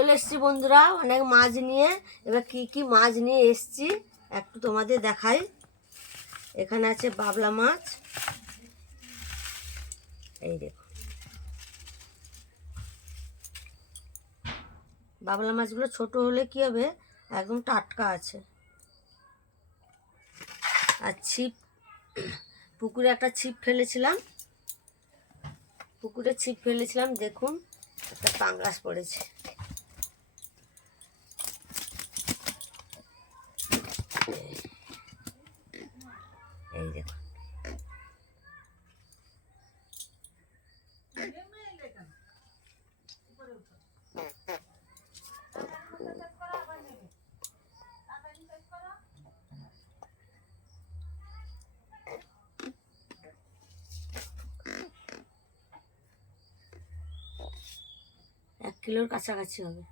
চলে এসছি বন্ধুরা অনেক মাছ নিয়ে। এবার কি কি মাছ নিয়ে এসছি একটু তোমাদের দেখাই। এখানে আছে বাবলা মাছ, এই দেখো বাবলা মাছগুলো ছোট হলে কি হবে, একদম টাটকা আছে। আর ছিপ, পুকুরে একটা ছিপ ফেলেছিলাম, পুকুরে ছিপ ফেলেছিলাম, দেখুন একটা পাঙ্গাস পড়েছে। এই দেখুন এক কিলোর কাছাকাছি হবে।